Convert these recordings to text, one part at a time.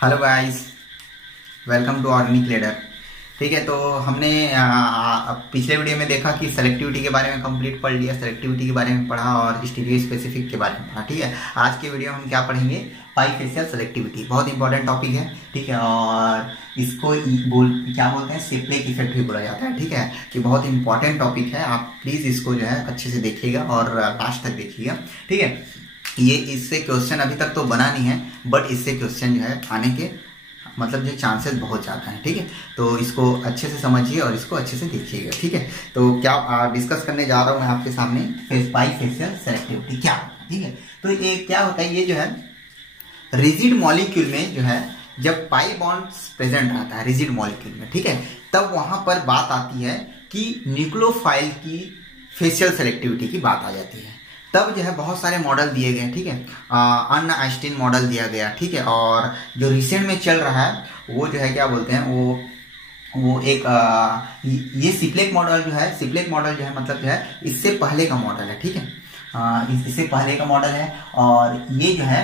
Hello guys, welcome to organic leader. ठीक है, तो हमने पिछले वीडियो में देखा कि सेलेक्टिविटी के बारे में कंप्लीट पढ़ लिया, सेलेक्टिविटी के बारे में पढ़ा और स्टीरियो स्पेसिफिक के बारे में पढ़ा। ठीक है, आज के वीडियो में हम क्या पढ़ेंगे? पाईफेशियल सेलेक्टिविटी। बहुत इंपॉर्टेंट टॉपिक है। ठीक है, और इसको क्या बोलते हैं, सिप्लेक इफेक्ट भी बोला जाता है। ठीक है, कि बहुत इंपॉर्टेंट टॉपिक है। आप प्लीज इसको जो है अच्छे से देखिएगा और लास्ट तक देखिएगा। ठीक है, ये इससे क्वेश्चन अभी तक तो बना नहीं है, बट इससे क्वेश्चन जो है आने के मतलब जो चांसेस बहुत ज़्यादा हैं। ठीक है, तो इसको अच्छे से समझिए और इसको अच्छे से देखिएगा। ठीक है, तो क्या डिस्कस करने जा रहा हूँ मैं आपके सामने, बाईफेशियल सेलेक्टिविटी क्या होता है। ठीक है, तो ये क्या होता है, ये जो है रिजिड मॉलिक्यूल में जो है जब पाई बॉन्ड्स प्रेजेंट रहता है रिजिड मॉलिक्यूल में, ठीक है, तब वहां पर बात आती है कि न्यूक्लियोफाइल की फेशियल सेलेक्टिविटी की बात आ जाती है। तब जो है बहुत सारे मॉडल दिए गए। ठीक है, अन्ना आइंस्टीन मॉडल दिया गया। ठीक है, और जो रिसेंट में चल रहा है वो जो है क्या बोलते हैं, वो एक ये सिप्लेक मॉडल जो है, सिप्लेक मॉडल जो है मतलब जो है इससे पहले का मॉडल है। ठीक है, इससे पहले का मॉडल है और ये जो है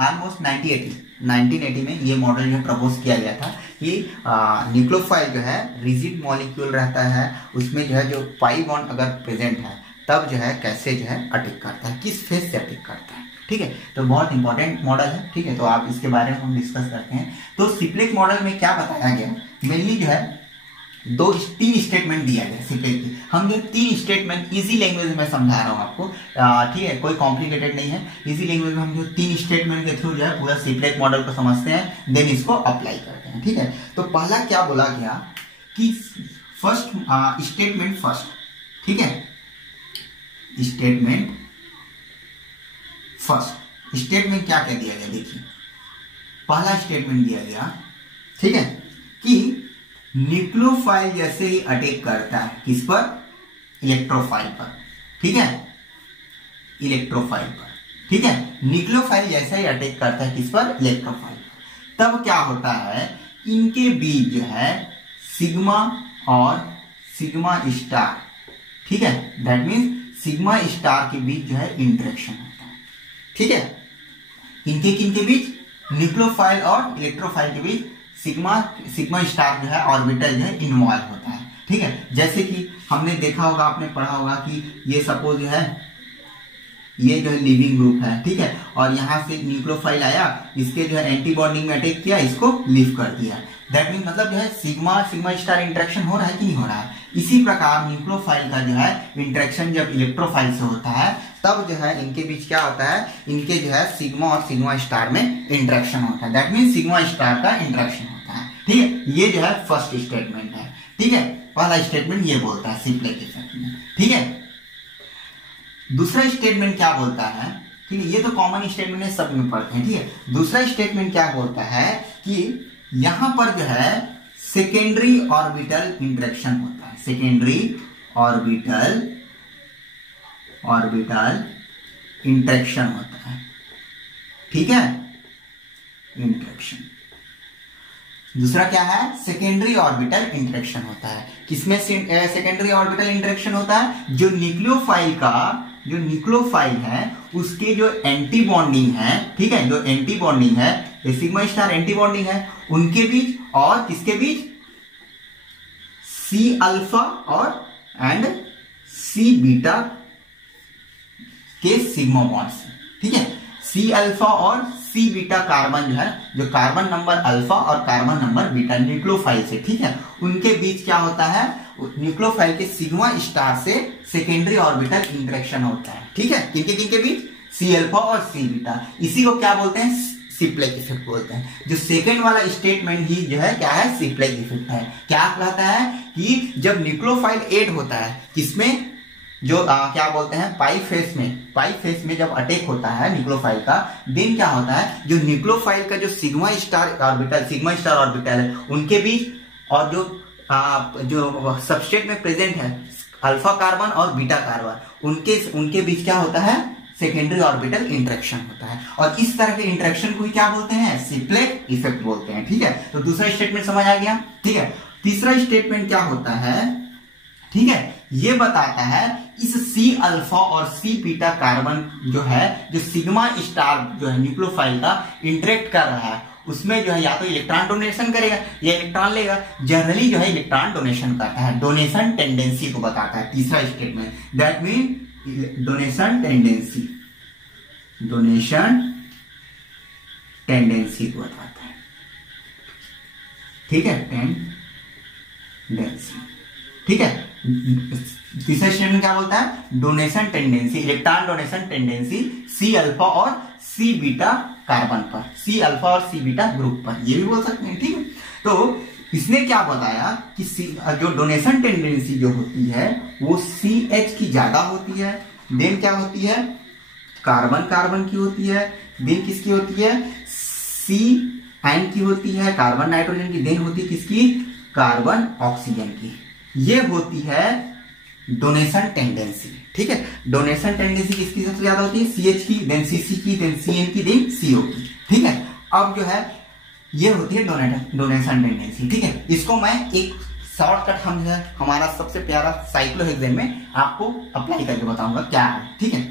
ऑलमोस्ट 1980 में ये मॉडल जो प्रपोज किया गया था कि न्यूक्लियोफाइल जो है रिजिड मॉलिक्यूल रहता है, उसमें जो है जो पाई बॉन्ड अगर प्रेजेंट है तब जो है कैसे जो है अटैक करता है, किस फेज से अटैक करता है। ठीक है, तो बहुत इंपॉर्टेंट मॉडल है। ठीक है, तो आप इसके बारे में हम डिस्कस करते हैं। तो सिप्लेक मॉडल में क्या बताया गया, मेनली जो है तीन स्टेटमेंट दिया गया सिप्लेक की। हम जो 3 स्टेटमेंट इजी लैंग्वेज में समझा रहा हूँ आपको। ठीक है, कोई कॉम्प्लिकेटेड नहीं है, इजी लैंग्वेज में हम जो 3 स्टेटमेंट के थ्रू जो है पूरा सिप्लेक मॉडल को समझते हैं, देन इसको अप्लाई करते हैं। ठीक है, तो पहला क्या बोला गया कि फर्स्ट स्टेटमेंट फर्स्ट। ठीक है, स्टेटमेंट फर्स्ट, स्टेटमेंट क्या कह दिया गया, देखिए पहला स्टेटमेंट दिया गया, ठीक है, कि न्यूक्लियोफाइल जैसे ही अटैक करता है किस पर, इलेक्ट्रोफाइल पर। ठीक है, इलेक्ट्रोफाइल पर। ठीक है, न्यूक्लियोफाइल जैसे ही अटैक करता है किस पर, इलेक्ट्रोफाइल पर। तब क्या होता है, इनके बीच जो है सिग्मा और सिग्मा स्टार, ठीक है, दैट मीन्स सिग्मा स्टार के बीच जो है इंटरेक्शन होता है। ठीक है, किनके बीच, न्यूक्लियोफाइल और इलेक्ट्रोफाइल के बीच सिग्मा स्टार जो है ऑर्बिटल जो है इन्वॉल्व होता है। ठीक है, जैसे कि हमने देखा होगा, आपने पढ़ा होगा कि ये सपोज जो है ये जो है लिविंग ग्रुप है। ठीक है, और यहां से न्यूक्लियोफाइल आया, इसके जो है एंटी बॉन्डिंग में अटैक किया, इसको लीव कर दिया। दैट मीन मतलब जो है सिग्मा स्टार इंटरेक्शन हो रहा है कि नहीं हो रहा है। इसी प्रकार न्यूक्लियोफाइल का जो है इंटरेक्शन जब इलेक्ट्रोफाइल से होता है तब जो है इनके बीच क्या होता है, इनके जो है सिग्मा और सिग्मा स्टार में इंटरेक्शन होता है। दैट मीन सिग्मा स्टार का इंटरेक्शन होता है। ठीक है, ये जो है फर्स्ट स्टेटमेंट है। ठीक है, पहला स्टेटमेंट ये बोलता है सिप्लेक इफेक्ट में। ठीक है, दूसरा स्टेटमेंट क्या बोलता है, ठीक है, ये तो कॉमन स्टेटमेंट है, सब में पढ़ते हैं। ठीक है, दूसरा स्टेटमेंट क्या बोलता है कि यहां पर जो है सेकेंडरी ऑर्बिटल इंटरेक्शन होता है, सेकेंडरी ऑर्बिटल इंटरेक्शन होता है। ठीक है, इंटरेक्शन। दूसरा क्या है, सेकेंडरी ऑर्बिटल इंटरेक्शन होता है। किसमें सेकेंडरी ऑर्बिटल इंटरेक्शन होता है, जो न्यूक्लियोफाइल है उसके जो एंटी बॉन्डिंग है, ठीक है, जो एंटी बॉन्डिंग है, सिग्मा स्टार एंटी बॉन्डिंग है, उनके बीच और किसके बीच, सी अल्फा और एंड सी बीटा के सिग्मा बॉन्ड्स। ठीक है, सी अल्फा और सी बीटा कार्बन जो है, जो कार्बन नंबर अल्फा और कार्बन नंबर बीटा न्यूक्लियोफाइल से, ठीक है, उनके बीच क्या होता है, न्यूक्लियोफाइल के सिग्मा स्टार से सेकेंडरी ऑर्बिटल इंटरेक्शन होता है। ठीक है, किनके बीच, सी अल्फा और सी बीटा। इसी को क्या बोलते हैं, सिप्लेक इफेक्ट बोलते हैं। जो सेकेंड वाला स्टेटमेंट ही जो है क्या है, सिप्लेक इफेक्ट है। क्या कहता है कि जब न्यूक्लियोफाइल ऐड होता है किसमें, जो क्या बोलते हैं, पाई फेस में जब अटैक होता है न्यूक्लियोफाइल का, देन क्या होता है, जो न्यूक्लियोफाइल का जो सिग्मा स्टार ऑर्बिटल है उनके बीच और जो सबस्ट्रेट में प्रेजेंट है अल्फा कार्बन और बीटा कार्बन, उनके बीच क्या होता है, सेकेंडरी ऑर्बिटल इंटरेक्शन होता है। और इस तरह के इंटरेक्शन को क्या बोलते हैं, सिप्लेक इफेक्ट बोलते हैं। ठीक है, तो दूसरा स्टेटमेंट समझ आ गया। ठीक है, तीसरा स्टेटमेंट क्या होता है, ठीक है, ये बताता है इस सी अल्फा और सी बीटा कार्बन जो है, जो सिग्मा स्टार जो है न्यूक्लियोफाइल का इंटरेक्ट कर रहा है, उसमें जो है या तो इलेक्ट्रॉन डोनेशन करेगा या इलेक्ट्रॉन लेगा। जनरली जो है इलेक्ट्रॉन डोनेशन करता है, डोनेशन टेंडेंसी को बताता है। तीसरा statement, that mean donation tendency, donation tendency को बताता है, ठीक है, टेंडेंसी, ठीक है। तीसरा स्टेटमेंट क्या बोलता है, donation tendency, electron donation tendency C alpha और सी बीटा कार्बन पर, सी अल्फा और सी बीटा ग्रुप पर, ये भी बोल सकते हैं, ठीक है। तो इसने क्या बताया कि जो डोनेशन टेंडेंसी जो होती है वो CH की ज्यादा होती है, देन क्या होती है, कार्बन कार्बन की होती है, देन किसकी होती है, CN की होती है, कार्बन नाइट्रोजन की, देन होती है किसकी, कार्बन ऑक्सीजन की। ये होती है डोनेशन टेंडेंसी, ठीक है। डोनेशन टेंडेंसी किसकी सबसे ज्यादा होती है, CH की, देन CC की, देन CN की, देन CO की, ठीक है। अब जो है ये होती है डोनेशन टेंडेंसी, ठीक है। इसको मैं एक शॉर्टकट हम है हमारा सबसे प्यारा साइक्लोहेक्सेन में आपको अप्लाई करके बताऊंगा क्या है, ठीक है।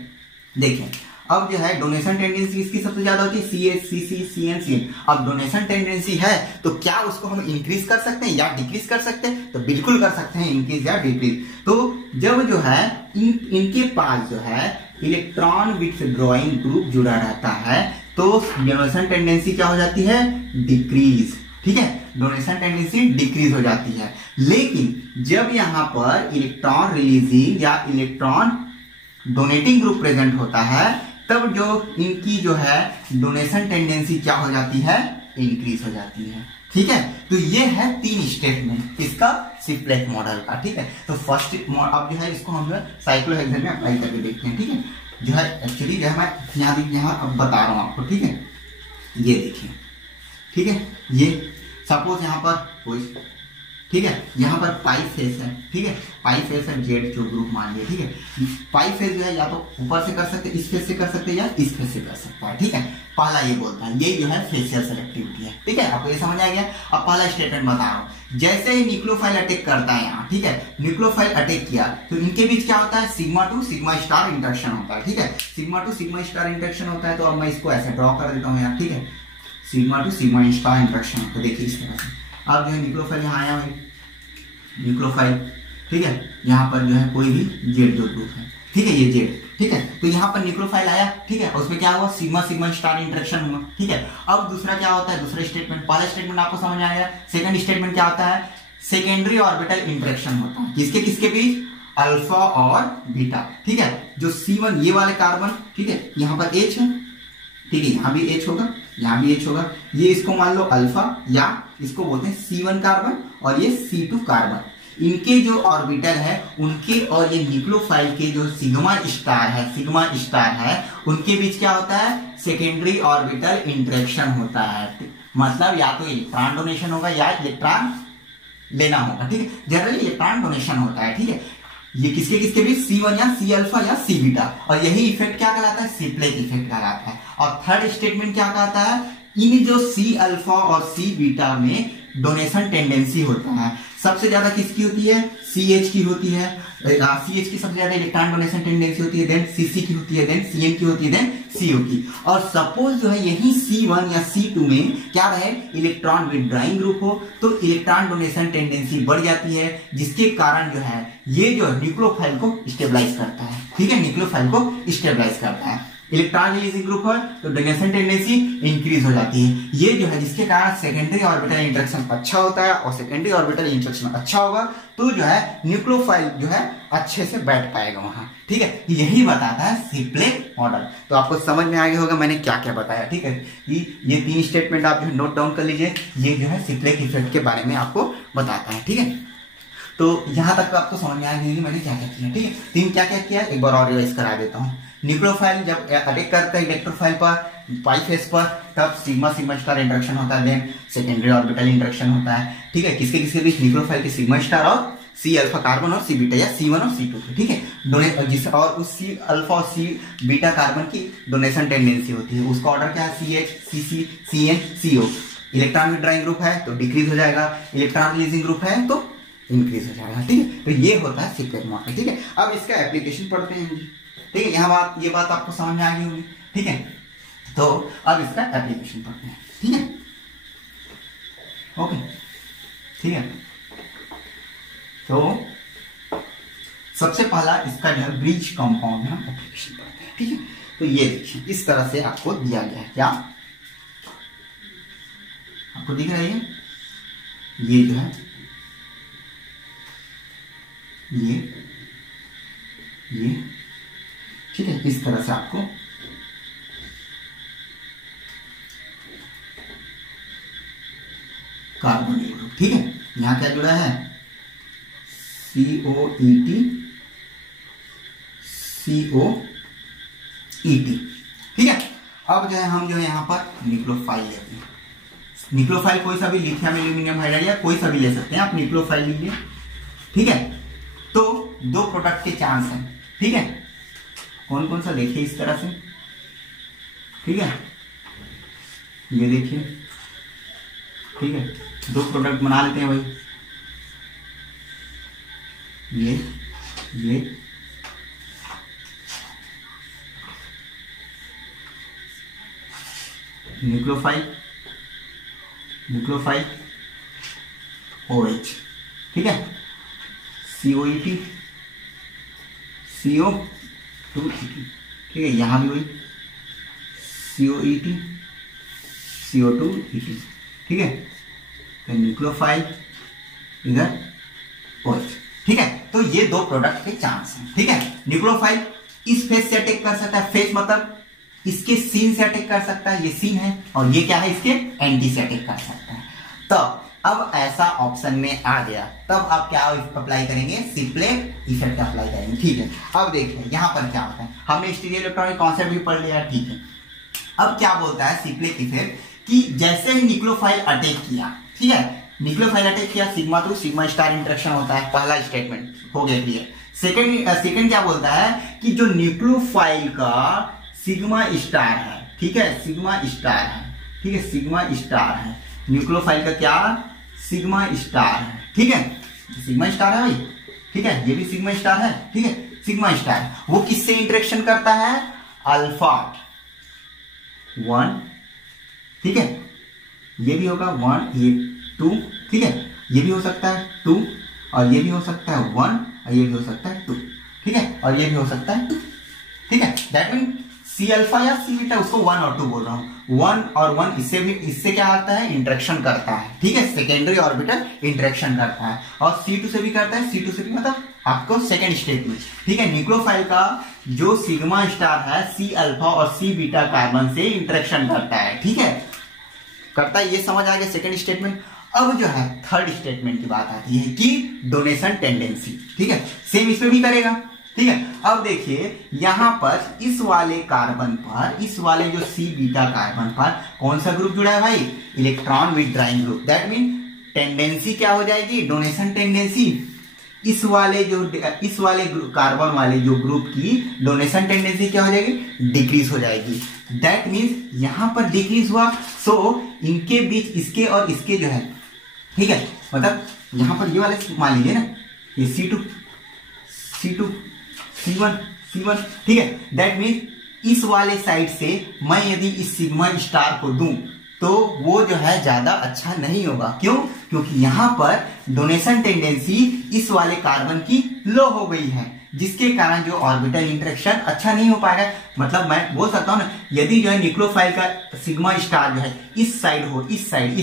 देखिए अब जो है डोनेशन टेंडेंसी इसकी सबसे ज्यादा होती है, CH, CC, CN, CN। अब डोनेशन टेंडेंसी है तो क्या उसको हम इंक्रीज कर सकते हैं या डिक्रीज कर सकते हैं, तो बिल्कुल कर सकते हैं, इंक्रीज या डिक्रीज। तो जब जो है इनके पास जो है इलेक्ट्रॉन विथड्रॉइंग ग्रुप जुड़ा रहता है तो डोनेशन टेंडेंसी क्या हो जाती है, डिक्रीज, ठीक है, डोनेशन टेंडेंसी डिक्रीज हो जाती है। लेकिन जब यहां पर इलेक्ट्रॉन रिलीजिंग या इलेक्ट्रॉन डोनेटिंग ग्रुप प्रेजेंट होता है तब जो इनकी जो है डोनेशन टेंडेंसी क्या हो जाती है, इंक्रीज हो जाती है, ठीक है। तो ये है 3 स्टेटमेंट इसका सिप्लेक मॉडल का, ठीक है। तो फर्स्ट अब जो है इसको हम जो है साइक्लोहेक्सेन में अप्लाई करके देखते हैं, ठीक है। जो है एक्चुअली जो है मैं यहाँ अब बता रहा हूं आपको, ठीक है। ये देखिए, ठीक है, ये सपोज यहाँ पर कोई, ठीक है, यहाँ पर पाई फेस है, ठीक है, पाई फेस है जेड जो ग्रुप मान लिया, ठीक है। पाई फेस जो है या तो ऊपर से कर सकते, इस फेस से कर सकते या इस फेस से कर सकता है, ठीक है। पहला ये बोलता है, ये जो है फेशियल सेलेक्टिविटी है, ठीक है, आपको ये समझ आ गया। अब पहला स्टेटमेंट बता रहा हूँ, जैसे ही न्यूक्लियोफाइल अटैक करता है यहाँ, ठीक है, न्यूक्लियोफाइल अटैक किया तो इनके बीच क्या होता है, sigma two sigma star interaction होता है, ठीक है, sigma two sigma star interaction होता है। तो अब मैं इसको ऐसे ड्रॉ कर देता हूँ यहाँ, ठीक है, sigma two sigma star interaction होता है, देखिए इस तरह से। अब जो है न्यूक्लियोफाइल यहाँ आया भाई, न्यूक्लियोफाइल, ठीक है, यहाँ पर जो है कोई भी जेड जो ग्रुप है, ठीक है, ये जेड, ठीक है। तो यहाँ पर न्यूक्लियोफाइल आया, ठीक है, उसमें क्या हुआ, सिग्मा सिग्मा स्टार इंटरेक्शन हुआ, ठीक है। अब दूसरा क्या होता है, दूसरा स्टेटमेंट, पहला स्टेटमेंट आपको समझ में आया। सेकंड स्टेटमेंट क्या होता है, सेकेंडरी ऑर्बिटल इंटरेक्शन होता है, किसके किसके बीच, अल्फा और बीटा, ठीक है। जो C1 ये वाले कार्बन, ठीक है, यहाँ पर H है, ठीक है, यहाँ भी H होगा, यहाँ भी H होगा, ये इसको मान लो अल्फा या इसको बोलते हैं C1 कार्बन और ये C2 कार्बन। इनके जो ऑर्बिटल है उनके और ये न्यूक्लियोफाइल के जो सिग्मा स्टार है उनके बीच क्या होता है, सेकेंडरी ऑर्बिटल इंटरेक्शन होता है। मतलब या तो इलेक्ट्रॉन डोनेशन होगा या इलेक्ट्रॉन लेना होगा, ठीक है। जनरली इलेक्ट्रॉन डोनेशन होता है, ठीक है। ये किसके किसके बीच, C1 या C अल्फा या C बीटा, और यही इफेक्ट क्या कहलाता है, सिप्लेक इफेक्ट कहलाता है। और थर्ड स्टेटमेंट क्या कहता है, इन जो C अल्फा और C बीटा में डोनेशन टेंडेंसी होता है, सबसे ज्यादा किसकी होती है, CH की होती है, CH की सबसे ज्यादा इलेक्ट्रॉन डोनेशन टेंडेंसी होती है, देन CC की होती है, देन CN की होती है, देन CO की। और सपोज जो है यही C1 या C2 में क्या रहे, इलेक्ट्रॉन विथड्रॉइंग ग्रुप हो तो इलेक्ट्रॉन डोनेशन टेंडेंसी बढ़ जाती है, जिसके कारण जो है ये जो न्यूक्लियोफाइल को स्टेबलाइज करता है, ठीक है, न्यूक्लियोफाइल को स्टेबलाइज करता है। इलेक्ट्रॉन रिलीजिंग ग्रुप है तो डोनेशन टेंडेंसी इंक्रीज हो जाती है। ये जो है जिसके कारण सेकेंडरी ऑर्बिटल इंटरेक्शन अच्छा होता है, और सेकेंडरी ऑर्बिटल इंटरेक्शन अच्छा होगा तो जो है न्यूक्लियोफाइल जो है अच्छे से बैठ पाएगा वहां, ठीक है। यही बताता है सिप्लेक मॉडल। तो आपको समझ में आ गया होगा मैंने क्या क्या बताया, ठीक है। ये 3 स्टेटमेंट आप जो है नोट डाउन कर लीजिए, ये जो है सिप्लेक इफेक्ट के बारे में आपको बताता है, ठीक है। तो यहां तक आपको समझ में आ गया कि मैंने क्या क्या किया, ठीक है। 3 क्या क्या किया, एक बार और रिवाइज करा देता हूँ। न्यूक्लियोफाइल जब अटैक करता है इलेक्ट्रोफाइल पर, पाई फेस पर, तब सिग्मा सिग्मा स्टार इंटरेक्शन होता है, देन सेकेंडरी ऑर्बिटल इंटरेक्शन होता है, ठीक है। किसके किसके बीच, न्यूक्लियोफाइल के सिग्मा स्टार और C अल्फा कार्बन और C बीटा या C1 और C2, ठीक है। और उस C अल्फा और C बीटा कार्बन की डोनेशन टेंडेंसी होती है, उसका ऑर्डर क्या है, CH, CC, CN, CO। Electron withdrawing group है तो डिक्रीज हो जाएगा, इलेक्ट्रॉन रिलीजिंग ग्रुप है तो इंक्रीज हो जाएगा। ठीक है, तो ये होता है सिप्लेट मॉडल। ठीक है, अब इसका एप्लीकेशन पढ़ते हैं। ठीक है, यहाँ ये बात आपको समझ में आ गई होगी। ठीक है, तो अब इसका एप्लीकेशन पढ़ते हैं। ठीक है, ओके, ठीक है, तो सबसे पहला इसका जो है ब्रिज कंपाउंड में हम एप्लीकेशन पढ़ते हैं। ठीक है, तो ये देखिए इस तरह से आपको दिया गया है। क्या आपको दिख रहा है? ये जो है ये ठीक है, इस तरह से आपको कार्बन ग्रुप। ठीक है, यहां क्या जुड़ा है? COET COET। ठीक है, अब जो है हम जो है यहां पर न्यूक्लियोफाइल लेते हैं। न्यूक्लियोफाइल कोई सा भी, लिथियम एल्यूमिनियम हाइड्राइड या कोई सा भी ले सकते हैं आप, न्यूक्लियोफाइल लीजिए। ठीक है, तो दो प्रोडक्ट के चांस हैं। ठीक है, कौन कौन सा देखिए इस तरह से। ठीक है, ये देखिए। ठीक है, दो प्रोडक्ट बना लेते हैं भाई, ये न्यूक्लियोफाइल OH। ठीक है, COET CO2ET। ठीक है, यहां भी वही COET CO2ET। ठीक है, तो न्यूक्लियोफाइल इधर OH। ठीक है, तो ये दो प्रोडक्ट के चांस हैं। ठीक है, न्यूक्लियोफाइल इस फेस से अटैक कर सकता है, फेस मतलब इसके सीन से अटैक कर सकता है, ये सीन है, और ये क्या है? इसके एंटी से अटैक कर सकता है। तो अब ऐसा ऑप्शन में आ गया, तब आप क्या अप्लाई करेंगे? सिप्लेट इफेक्ट अप्लाई करेंगे। ठीक है, अब देखिए यहां पर क्या होता है, हमने स्टीरियो इलेक्ट्रॉनिक कॉन्सेप्ट भी पढ़ लिया। ठीक है, अब क्या बोलता है सिप्लेट इफेक्ट कि जैसे ही न्यूक्लियोफाइल अटैक किया, ठीक है, न्यूक्लियोफाइल अटैक किया, sigma two sigma star interaction होता है। पहला स्टेटमेंट हो गया क्लियर। सेकंड क्या बोलता है कि जो न्यूक्लियोफाइल का सिग्मा स्टार है, ठीक है, सिग्मा स्टार है, ठीक है, सिग्मा स्टार है, न्यूक्लियोफाइल का क्या? सिग्मा स्टार है। ठीक है, सिग्मा स्टार है भाई। ठीक है, ये भी सिग्मा स्टार है। ठीक है, सिग्मा स्टार वो किससे इंटरेक्शन करता है? अल्फा 1। ठीक है, ये भी होगा 1, ये 2। ठीक है, ये भी हो सकता है 2, और ये भी हो सकता है 1, और ये भी हो सकता है 2। ठीक है, और ये भी हो सकता है 2। ठीक है, दैट मीन सी अल्फा या सी बीटा, उसको 1 और 2 बोल रहा हूं। 1 और 1 इससे क्या आता है? इंटरेक्शन करता है। ठीक है, सेकेंडरी ऑर्बिटल इंटरेक्शन करता है, और C2 से भी करता है। C2 से भी मतलब आपको सेकेंड स्टेट में। ठीक है, न्यूक्लियोफाइल का जो सिग्मा स्टार है सी अल्फा और सी बीटा कार्बन से इंटरेक्शन करता है। ठीक है, करता है, ये समझ आ गया सेकेंड स्टेटमेंट। अब जो है थर्ड स्टेटमेंट की बात आती है कि डोनेशन टेंडेंसी। ठीक है, सेम इसमें भी करेगा। ठीक है, अब देखिए यहां पर इस वाले कार्बन पर, इस वाले जो सी बीटा कार्बन पर कौन सा ग्रुप जुड़ा है भाई? Electron withdrawing group. That mean tendency क्या हो जाएगी? Donation tendency. इस वाले कार्बन वाले जो ग्रुप की डोनेशन टेंडेंसी क्या हो जाएगी? डिक्रीज हो जाएगी। दैट मीन्स यहां पर डिक्रीज हुआ, सो इनके बीच, इसके और इसके जो है, ठीक है, मतलब यहां पर ये वाले मान लीजिए ना, ये C2 C1, ठीक है, दैट मीन्स इस वाले साइड से मैं यदि इस सिग्मा स्टार को दूं तो वो जो है ज्यादा अच्छा नहीं होगा। क्यों? क्योंकि यहां पर डोनेशन टेंडेंसी इस वाले कार्बन की लो हो गई है, जिसके कारण जो ऑर्बिटल इंटरेक्शन अच्छा नहीं हो पाएगा। मतलब मैं बोल सकता हूं ना, यदि जो है न्यूक्लियोफाइल का सिग्मा स्टार जो है इस साइड हो, इस साइड,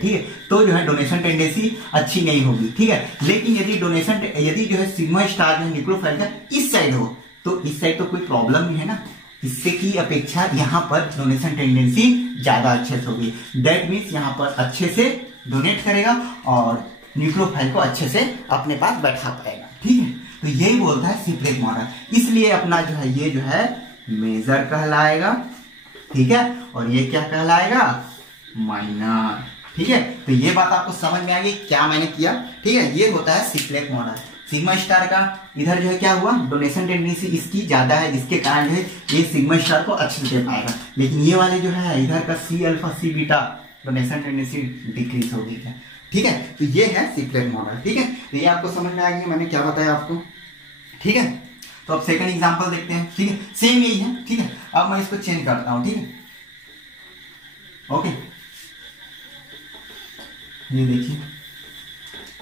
ठीक है, तो जो है डोनेशन टेंडेंसी अच्छी नहीं होगी। ठीक है, लेकिन यदि जो है सिग्मा स्टार जो है न्यूक्लियोफाइल का इस साइड हो, तो इस साइड तो कोई प्रॉब्लम नहीं है ना, इससे की अपेक्षा यहां पर डोनेशन टेंडेंसी ज्यादा अच्छे से होगी। दैट मीन्स यहां पर अच्छे से डोनेट करेगा और न्यूक्लियोफाइल को अच्छे से अपने पास बैठा पाएगा। ठीक है, तो यही बोलता है सिप्लेट मॉडल। इसलिए अपना जो है ये जो है मेजर कहलाएगा। ठीक है, और ये क्या कहलाएगा? माइनर। ठीक है, तो ये बात आपको समझ में आ गई क्या मैंने किया। ठीक है, ये होता है सिप्लेट मॉडल। सिग्मा स्टार का इधर जो है क्या हुआ? डोनेशन टेंडेंसी इसकी ज्यादा है, जिसके कारण जो है ये सिग्मा स्टार को अच्छे से दे पाएगा। लेकिन ये वाले जो है इधर का C alpha C beta donation tendency decrease हो गई है। ठीक है, तो ये है सिप्लेट मॉडल। ठीक है, तो ये आपको समझ में आ गया मैंने क्या बताया आपको। ठीक है, तो अब सेकंड एग्जांपल देखते हैं। ठीक है, सेम यही है। ठीक है, अब मैं इसको चेंज करता हूं। ठीक है, ओके, ये देखिए,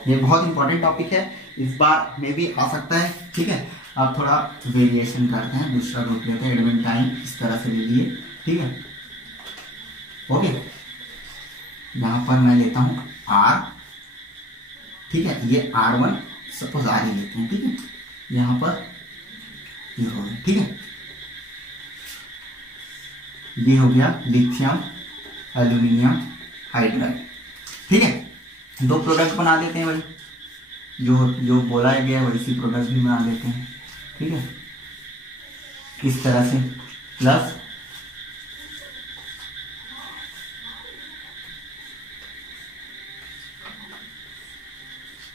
ये बहुत इंपॉर्टेंट टॉपिक है, इस बार में भी आ सकता है। ठीक है, अब थोड़ा वेरिएशन करते हैं, दूसरा ग्रुप लेते हैं, एडवेंटाइन इस तरह से ले लिए। ठीक है, ओके, यहां पर मैं लेता हूं R। ठीक है, ये R1 सपोज R ही लेते हैं। ठीक है, यहां पर ये हो गया। ठीक है, ये हो गया लिथियम एल्यूमिनियम हाइड्राइड। ठीक है, दो प्रोडक्ट बना देते हैं भाई, जो बोला गया वैसी प्रोडक्ट भी बना देते हैं। ठीक है, किस तरह से, प्लस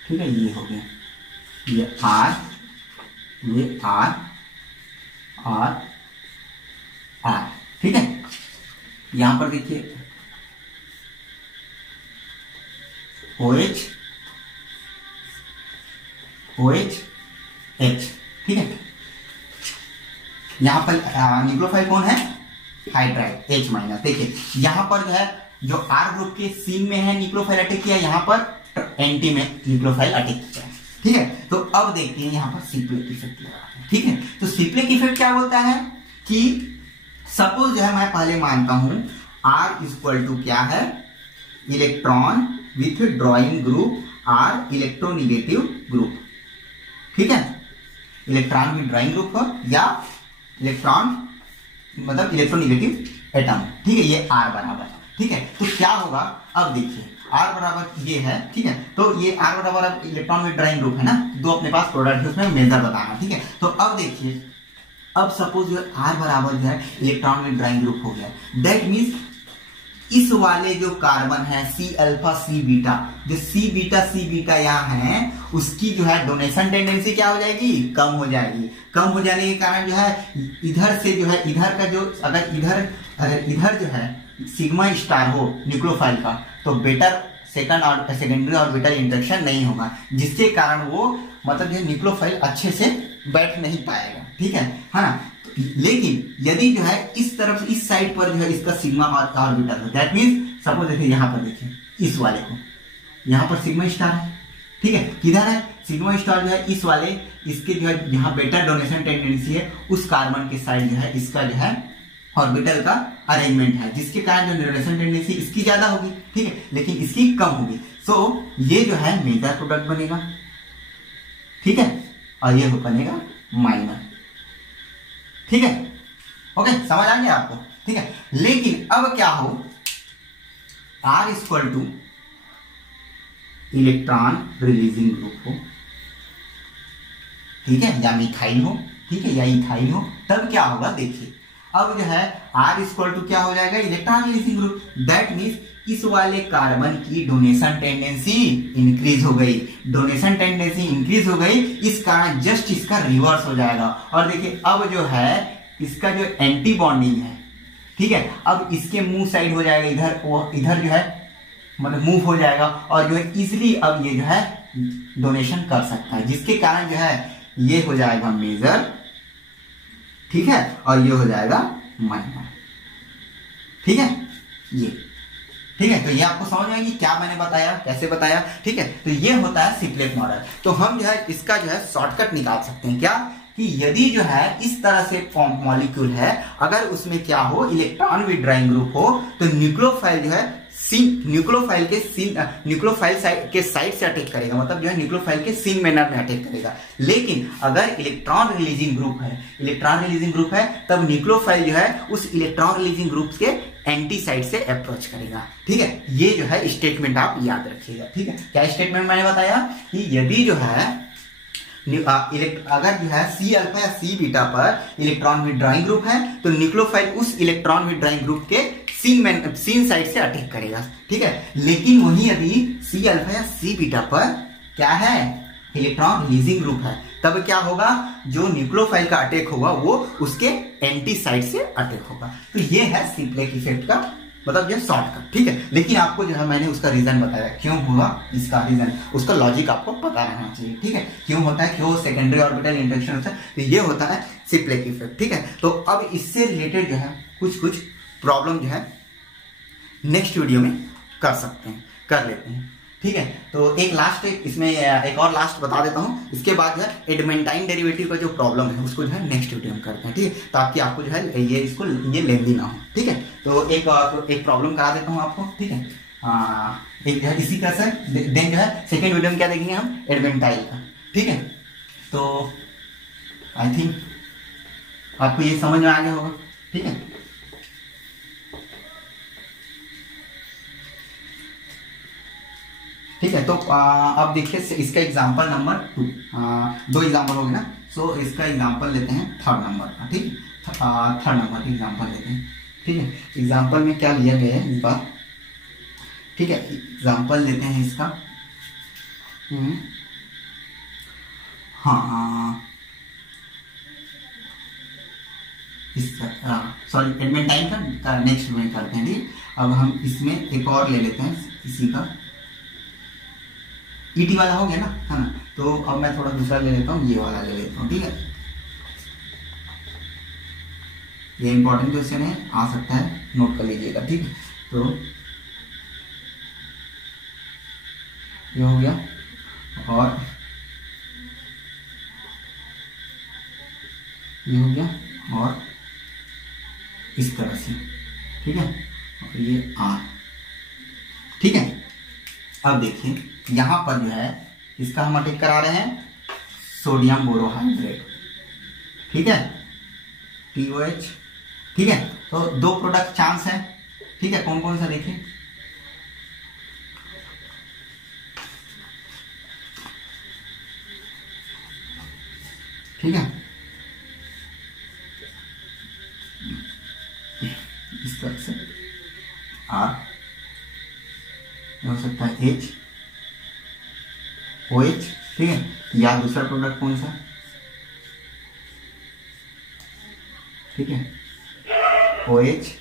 ठीक है, ये हो गया, ये R, ये R और R। ठीक है, यहां पर देखिए OH OH H। ठीक है, यहां पर न्यूक्लियोफाइल कौन है, हाइड्राइड H माइनस। देखिए यहां पर जो है, जो R ग्रुप के सीन में है न्यूक्लियोफाइल अटैक किया, यहां पर एंटी में न्यूक्लियोफाइल अटैक किया। ठीक है, तो अब देखते हैं यहां पर सिप्लेक इफेक्ट लगा है। ठीक है, तो सिप्लेक इफेक्ट क्या बोलता है कि सपोज जो है मैं पहले मानता हूं R इक्वल टू क्या है, electron with drawing group R electronegative group. ठीक है, इलेक्ट्रॉन विथ ड्रॉइंग ग्रुप हो या इलेक्ट्रॉन मतलब इलेक्ट्रोनिगेटिव एटम। ठीक है, ये R बराबर। ठीक है, तो क्या होगा, अब देखिए R बराबर ये है। ठीक है, तो ये R बराबर इलेक्ट्रॉन विद ड्रॉइंग ग्रुप है ना, दो अपने पास प्रोडक्ट है, उसमें मेजर बताना। ठीक है, तो अब देखिए, अब सपोज जो R बराबर जो है इलेक्ट्रॉन विद ड्रॉइंग ग्रुप हो गया, दैट मींस इस वाले जो कार्बन है C अल्फा C बीटा, जो C बीटा यहाँ है, उसकी जो है डोनेशन टेंडेंसी क्या हो जाएगी, कम हो जाएगी। कम हो जाने के कारण जो है इधर से जो है, इधर का जो अगर इधर जो है सिग्मा स्टार हो न्यूक्लियोफाइल का, तो बेटर सेकेंडरी ऑर्बिटल इंटरेक्शन नहीं होगा, जिसके कारण वो मतलब जो न्यूक्लियोफाइल अच्छे से बैठ नहीं पाएगा। ठीक है ना, लेकिन यदि जो है इस तरफ से इस साइड पर जो है इसका सिग्मा ऑर्बिटल है, दैट मींस सपोज देखिए यहाँ पर देखिए इस वाले को, यहाँ पर सिग्मा स्टार है। ठीक है, किधर है सिग्मा स्टार जो है, इस वाले इसके जो है यहाँ बेटर डोनेशन टेंडेंसी है, उस कार्बन के साइड जो है इसका जो है ऑर्बिटल का अरेंजमेंट है, जिसके कारण जो डोनेशन टेंडेंसी इसकी ज्यादा होगी। ठीक है, लेकिन इसकी कम होगी। सो ये जो है मेजर प्रोडक्ट बनेगा। ठीक है, और ये बनेगा माइनर। ठीक है, ओके, समझ आ गया आपको। ठीक है, लेकिन अब क्या हो, R equal two electron releasing group हो, ठीक है, या मिथाइल हो, ठीक है, या इथाइल हो, तब क्या होगा देखिए, अब जो है R इक्वल टू क्या हो जाएगा, electron releasing group. That means इस वाले कार्बन की डोनेशन टेंडेंसी इंक्रीज हो गई। डोनेशन टेंडेंसी इंक्रीज हो गई, इस कारण जस्ट इसका रिवर्स हो जाएगा। और देखिए अब जो है इसका जो एंटी बॉन्डिंग है, ठीक है, अब इसके मुंह साइड हो जाएगा, इधर वो इधर जो है मतलब मूव हो जाएगा, और जो है इजिली अब ये जो है डोनेशन कर सकता है, जिसके कारण जो है ये हो जाएगा मेजर। ठीक है, और ये हो जाएगा माइनर। ठीक है, ये ठीक है, तो ये आपको समझ में आएगी क्या मैंने बताया, कैसे बताया। ठीक है, तो ये होता है सिप्लेट मॉडल। तो हम जो है इसका जो है शॉर्टकट निकाल सकते हैं, क्या कि यदि जो है इस तरह से मॉलिक्यूल है, अगर उसमें क्या हो इलेक्ट्रॉन विड्रॉइंग ग्रुप हो, तो न्यूक्लियोफाइल जो है न्यूक्लियोफाइल के साइड से अटैक करेगा, मतलब जो है न्यूक्लियोफाइल के सिन मैनर में अटैक करेगा। लेकिन अगर इलेक्ट्रॉन रिलीजिंग ग्रुप है, तब न्यूक्लियोफाइल जो है उस इलेक्ट्रॉन रिलीजिंग ग्रुप के एंटी साइड से अप्रोच करेगा। ठीक है, ये जो है स्टेटमेंट आप याद रखिएगा। ठीक है, क्या स्टेटमेंट मैंने बताया कि यदि जो है अगर जो है C अल्फा या C बीटा पर इलेक्ट्रॉन विड्रॉइंग ग्रुप है, तो न्यूक्लियोफाइल उस इलेक्ट्रॉन विड्रॉइंग ग्रुप के सीन साइड से अटैक करेगा। ठीक है, लेकिन वहीं यदि C अल्फा या C बीटा पर क्या है इलेक्ट्रॉन रिलीजिंग ग्रुप है, तब क्या होगा, जो न्यूक्लियोफाइल का अटैक होगा वो उसके एंटी साइड से अटैक होगा। तो ये है सिप्लेक इफेक्ट का मतलब ये शॉर्टकट, ठीक है। लेकिन आपको जो है मैंने उसका रीजन बताया क्यों हुआ, इसका रीजन, उसका लॉजिक आपको पता रहना चाहिए, ठीक है। क्यों होता है, क्यों सेकेंडरी ऑर्बिटल इंटरेक्शन होता है, तो ये होता है सिप्लेक इफेक्ट, ठीक है। तो अब इससे रिलेटेड जो है कुछ प्रॉब्लम जो है नेक्स्ट वीडियो में कर लेते हैं, ठीक है। तो एक लास्ट इसमें एक और लास्ट बता देता हूँ, इसके बाद जो है एडमेंटाइन डेरिवेटिव का जो प्रॉब्लम है उसको जो है नेक्स्ट वीडियो में करते हैं, ठीक है, ताकि आपको जो है ये लेंदी ना हो, ठीक है। तो एक प्रॉब्लम करा देता हूँ आपको, ठीक है। एक जो है इसी तरह से देन जो है सेकेंड वीडियो में क्या देखेंगे हम, एडमेंटाइन का, ठीक है। तो आई थिंक आपको ये समझ में आ गया होगा, ठीक है। ठीक है, तो अब देखिए इसका एग्जांपल नंबर 2, 2 एग्जांपल हो गए ना, सो इसका एग्जांपल लेते हैं थर्ड नंबर का, ठीक है। थर्ड नंबर का एग्जांपल लेते हैं, ठीक है। एग्जांपल में क्या लिया गया है इस बार, ठीक है। एग्जांपल लेते हैं इसका, हाँ इसका सॉरी एडमेंटाइन का नेक्स्ट में करते हैं, ठीक। अब हम इसमें एक और ले लेते हैं इसी का, ईटी वाला हो गया ना, है ना। तो अब मैं थोड़ा दूसरा ले लेता हूँ, ये वाला ले लेता हूँ, ठीक है। ये इंपॉर्टेंट क्वेश्चन है, आ सकता है, नोट कर लीजिएगा, ठीक है। तो ये हो गया और ये हो गया और इस तरह से, ठीक है। और ये आर, ठीक है। अब देखिए यहां पर जो है इसका हम अटैक करा रहे हैं सोडियम बोरोहाइड्रेट, ठीक है, TOH, ठीक है। तो 2 प्रोडक्ट चांस है, ठीक है। कौन कौन सा देखिए, ठीक है, इस तरह से R हो सकता है H, OH, ठीक है। या दूसरा प्रोडक्ट कौन सा, ठीक है, OH,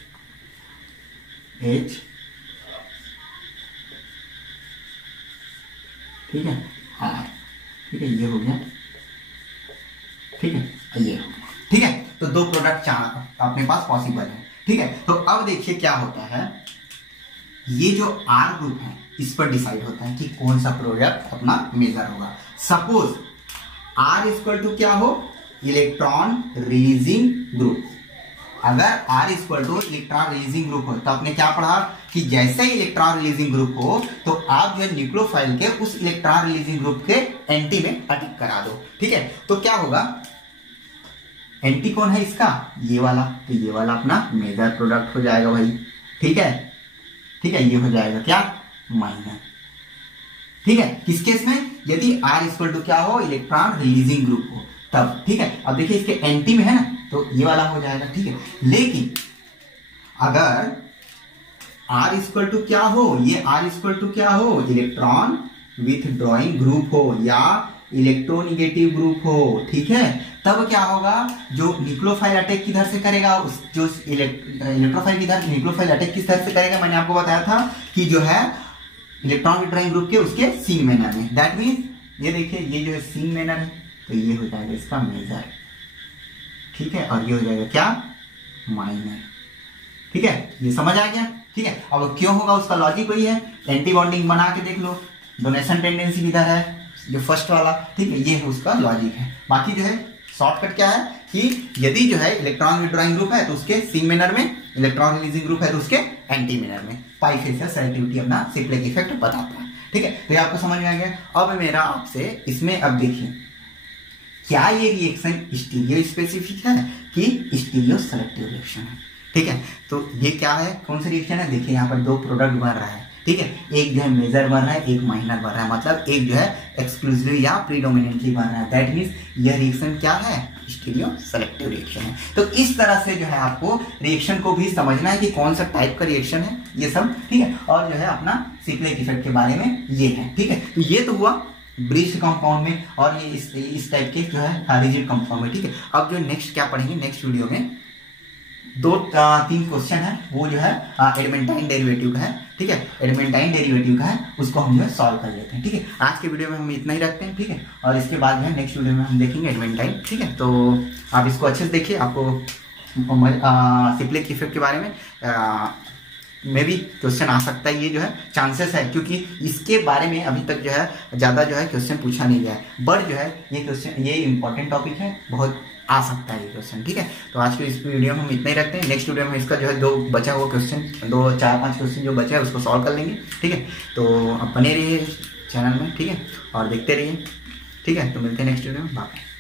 H, ठीक है, R, ठीक है, ये हो गया, ठीक है, ये हो गया, ठीक है। तो 2 प्रोडक्ट अपने पास पॉसिबल है, ठीक है। तो अब देखिए क्या होता है, ये जो R ग्रुप है इस पर डिसाइड होता है कि कौन सा प्रोडक्ट अपना मेजर होगा। सपोज R इक्वल टू क्या हो, इलेक्ट्रॉन रिलीजिंग ग्रुप। अगर R equal two electron releasing group हो तो आपने क्या पढ़ा कि जैसे ही इलेक्ट्रॉन रिलीजिंग ग्रुप हो तो आप जो है न्यूक्लियोफाइल के उस इलेक्ट्रॉन रिलीजिंग ग्रुप के एंटी में अटैक करा दो, ठीक है। तो क्या होगा, एंटी कौन है इसका, ये वाला, तो ये वाला अपना मेजर प्रोडक्ट हो जाएगा भाई, ठीक है, ठीक है। ये हो जाएगा क्या, माइनर, ठीक है। किस केस में, यदि R इक्वल टू क्या हो, इलेक्ट्रॉन रिलीजिंग ग्रुप हो तब, ठीक है। अब देखिए इसके एंटी में है ना, तो ये वाला हो जाएगा, ठीक है। लेकिन अगर R इक्वल टू क्या हो, ये R इक्वल टू क्या हो, इलेक्ट्रॉन विथड्रॉइंग ग्रुप हो या इलेक्ट्रोनिगेटिव ग्रुप हो, ठीक है, तब क्या होगा, जो न्यूक्लियोफाइल अटैक किधर से करेगा, उस जो इलेक्ट्रोफाइल किधर, न्यूक्लियोफाइल अटैक किस तरह से करेगा, मैंने आपको बताया था कि जो है इलेक्ट्रॉन विथड्रॉइंग ग्रुप के उसके सीन मैनर में। दैट मीन्स ये देखिए ये जो है सीन मैनर है, तो ये हो जाएगा इसका मेजर, ठीक है, और ये हो जाएगा क्या, माइनर, ठीक है। ये समझ आ गया, ठीक है। अब क्यों होगा, उसका लॉजिक वही है, एंटी बॉन्डिंग बना के देख लो, डोनेशन टेंडेंसी किधर है, जो फर्स्ट वाला, ठीक है, ये है उसका लॉजिक है। बाकी जो है शॉर्टकट क्या है कि यदि जो है इलेक्ट्रॉन विथड्रॉइंग ग्रुप है तो उसके सिंग मैनर में, इलेक्ट्रॉन रिलीजिंग ग्रुप है तो उसके एंटी मैनर में। पाई फेसियल सेलेक्टिविटी अपना सिप्लेक इफेक्ट बताता है, ठीक है। तो ये आपको समझ में आ गया। अब मेरा आपसे इसमें, अब देखिए क्या ये रिएक्शन स्टीरियो स्पेसिफिक है कि स्टीरियो सेलेक्टिव रिएक्शन है, ठीक है। तो ये क्या है, कौन सा रिएक्शन है, देखिए यहाँ पर 2 प्रोडक्ट बन रहा है, ठीक है। एक जो है मेजर बन रहा है, एक माइनर बन रहा है, मतलब एक जो है एक्सक्लूसिवली या प्रीडोमिनेंटली बन रहा है। दैट मीन्स यह रिएक्शन क्या है, स्टीरियो सेलेक्टिव रिएक्शन है। तो इस तरह से जो है आपको रिएक्शन को भी समझना है कि कौन सा टाइप का रिएक्शन है, ये सब, ठीक है। और जो है अपना सिप्लेक इफेक्ट के बारे में ये है, ठीक है। तो ये तो हुआ ब्रिज्ड कंपाउंड में, और ये इस टाइप के जो है रिजिड कंपाउंड में, ठीक है। अब जो नेक्स्ट क्या पढ़ेंगे नेक्स्ट वीडियो में, तीन क्वेश्चन है, वो जो है एडमेंटाइन डेरिवेटिव का है। ठीक है, एडमेंटाइन डेरिवेटिव का है, उसको हम जो है सॉल्व कर लेते हैं। ठीक है, आज के वीडियो में हम इतना ही रखते हैं। ठीक है, और इसके बाद जो है नेक्स्ट वीडियो में हम देखेंगे एडमेंटाइन। ठीक है, तो आप इसको अच्छे से देखिए, आपको सिप्लिक इफेक्ट के बारे में भी क्वेश्चन आ सकता है। ये जो है चांसेस है, क्योंकि इसके बारे में अभी तक जो है ज़्यादा जो है क्वेश्चन पूछा नहीं गया है, बट जो है ये क्वेश्चन, ये इंपॉर्टेंट टॉपिक है, बहुत आ सकता है ये क्वेश्चन। ठीक है, तो आज के इस वीडियो में हम इतना ही रखते हैं। नेक्स्ट वीडियो में इसका जो है दो बचा हुआ क्वेश्चन, 4-5 क्वेश्चन जो बचा है उसको सॉल्व कर लेंगे। ठीक है, तो आप बने रहिए चैनल में। ठीक है, और देखते रहिए। ठीक है, तो मिलते हैं नेक्स्ट वीडियो में। बाय।